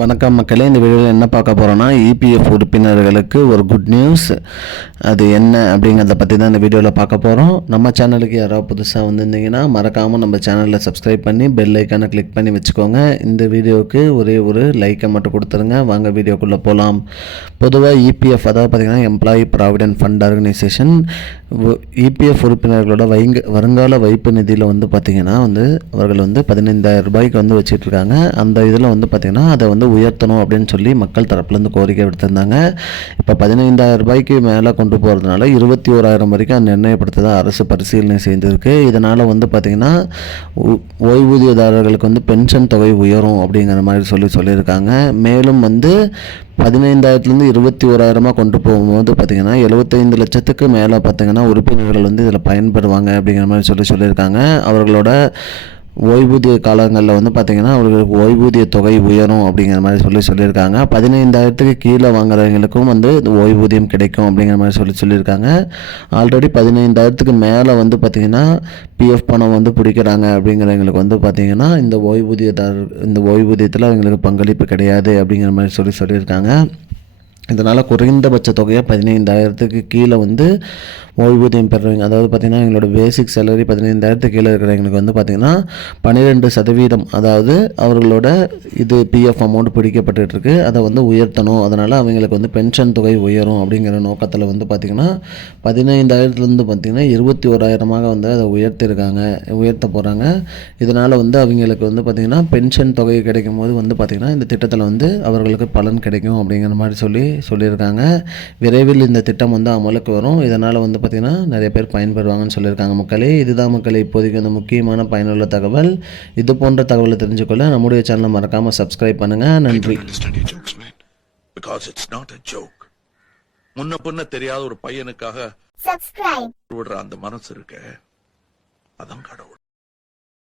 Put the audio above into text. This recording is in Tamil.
வணக்கம் மக்களே இந்த வீடியோவில் என்ன பார்க்க போகிறோன்னா இபிஎஃப் உறுப்பினர்களுக்கு ஒரு குட் நியூஸ் அது என்ன அப்படிங்கிறத பற்றி தான் இந்த வீடியோவில் பார்க்க போகிறோம் நம்ம சேனலுக்கு யாராவது புதுசாக வந்திருந்தீங்கன்னா மறக்காமல் நம்ம சேனலில் சப்ஸ்கிரைப் பண்ணி பெல் ஐக்கானை கிளிக் பண்ணி வச்சுக்கோங்க. இந்த வீடியோவுக்கு ஒரே ஒரு லைக்கை மட்டும் கொடுத்துருங்க. வாங்க வீடியோக்குள்ளே போகலாம் பொதுவாக இபிஎஃப் அதாவது பார்த்திங்கன்னா employee provident fund organisation EPF உறுப்பினர்களோட வைங்க வருங்கால வைப்பு நிதியில் வந்து பார்த்திங்கன்னா வந்து அவர்கள் வந்து பதினைந்தாயிரம் ரூபாய்க்கு வந்து வச்சுட்ருக்காங்க. இருக்காங்க அந்த இதில் வந்து பார்த்திங்கன்னா அதை வந்து உயர்த்தணும் அப்படின்னு சொல்லி மக்கள் தரப்புலேருந்து கோரிக்கை விடுத்திருந்தாங்க. இப்போ பதினைந்தாயிரம் ரூபாய்க்கு மேலே கொண்டு போகிறதுனால இருபத்தி ஓராயிரம் வரைக்கும் நிர்ணயப்படுத்ததாக அரசு பரிசீலனை செய்திருக்கு. இதனால் வந்து பார்த்திங்கன்னா ஓ- ஓய்வூதியதாரர்களுக்கு வந்து பென்ஷன் தொகை உயரும் அப்படிங்கிற மாதிரி சொல்லி சொல்லியிருக்காங்க. மேலும் வந்து பதினைந்தாயிரத்துலேருந்து இருபத்தி ஓராயிரமாக கொண்டு போகும்போது பார்த்திங்கன்னா எழுபத்தைந்து லட்சத்துக்கு மேலே பார்த்திங்கன்னா உறுப்பினர்கள் வந்து இதில் பயன்பெறுவாங்க அப்படிங்கிற மாதிரி சொல்லி சொல்லியிருக்காங்க. அவர்களோட ஓய்வூதிய காலங்களில் வந்து பார்த்திங்கன்னா அவர்களுக்கு ஓய்வூதிய தொகை உயரும் அப்படிங்கிற மாதிரி சொல்லி சொல்லியிருக்காங்க. பதினைந்தாயிரத்துக்கு கீழே வாங்குறவங்களுக்கும் வந்து இந்த ஓய்வூதியம் கிடைக்கும் அப்படிங்கிற மாதிரி சொல்லி சொல்லியிருக்காங்க. ஆல்ரெடி பதினைந்தாயிரத்துக்கு மேலே வந்து பார்த்திங்கன்னா பிஎஃப் பணம் வந்து பிடிக்கிறாங்க அப்படிங்கிறவங்களுக்கு வந்து பார்த்திங்கன்னா இந்த ஓய்வூதியதார் இந்த ஓய்வூதியத்தில் அவங்களுக்கு பங்களிப்பு கிடையாது அப்படிங்கிற மாதிரி சொல்லி சொல்லியிருக்காங்க. இதனால் குறைந்தபட்ச தொகையாக பதினைந்தாயிரத்துக்கு கீழே வந்து ஓய்வூதியம் பெறுறவங்க அதாவது பார்த்திங்கன்னா எங்களோட பேசிக் சேலரி பதினைந்தாயிரத்துக்கு கீழே இருக்கிறவங்களுக்கு வந்து பார்த்திங்கன்னா பன்னிரெண்டு சதவீதம் அதாவது அவர்களோட இது பிஎஃப் அமௌண்ட் பிடிக்கப்பட்டுருக்கு அதை வந்து உயர்த்தணும். அதனால் அவங்களுக்கு வந்து பென்ஷன் தொகை உயரும் அப்படிங்கிற நோக்கத்தில் வந்து பார்த்திங்கன்னா பதினைந்தாயிரத்துலேருந்து பார்த்திங்கன்னா இருபத்தி ஓராயிரமாக வந்து அதை உயர்த்திருக்காங்க உயர்த்த போகிறாங்க இதனால் வந்து அவங்களுக்கு வந்து பார்த்திங்கன்னா பென்ஷன் தொகை கிடைக்கும் போது வந்து பார்த்திங்கன்னா இந்த திட்டத்தில் வந்து அவர்களுக்கு பலன் கிடைக்கும் அப்படிங்கிற மாதிரி சொல்லி சொல்லியிருக்காங்க. விரைவில் இந்த திட்டம் வந்து அமலுக்கு வரும். இதனால் வந்து பார்த்திங்கன்னா நிறைய பேர் பயன்பெறுவாங்கன்னு சொல்லியிருக்காங்க மக்களே இதுதான் மக்களே இப்போதைக்கு வந்து முக்கியமான பயனுள்ள தகவல் இது போன்ற தகவலை தெரிஞ்சுக்கொள்ள நம்முடைய சேனலை மறக்காமல் சப்ஸ்கிரைப் பண்ணுங்கள் நன்றி understand your jokes, man. Because it's not a joke. முன்ன பின்ன தெரியாத ஒரு பையனுக்காக subscribe. விடுற அந்த மனசு இருக்க அதான் கடவுள்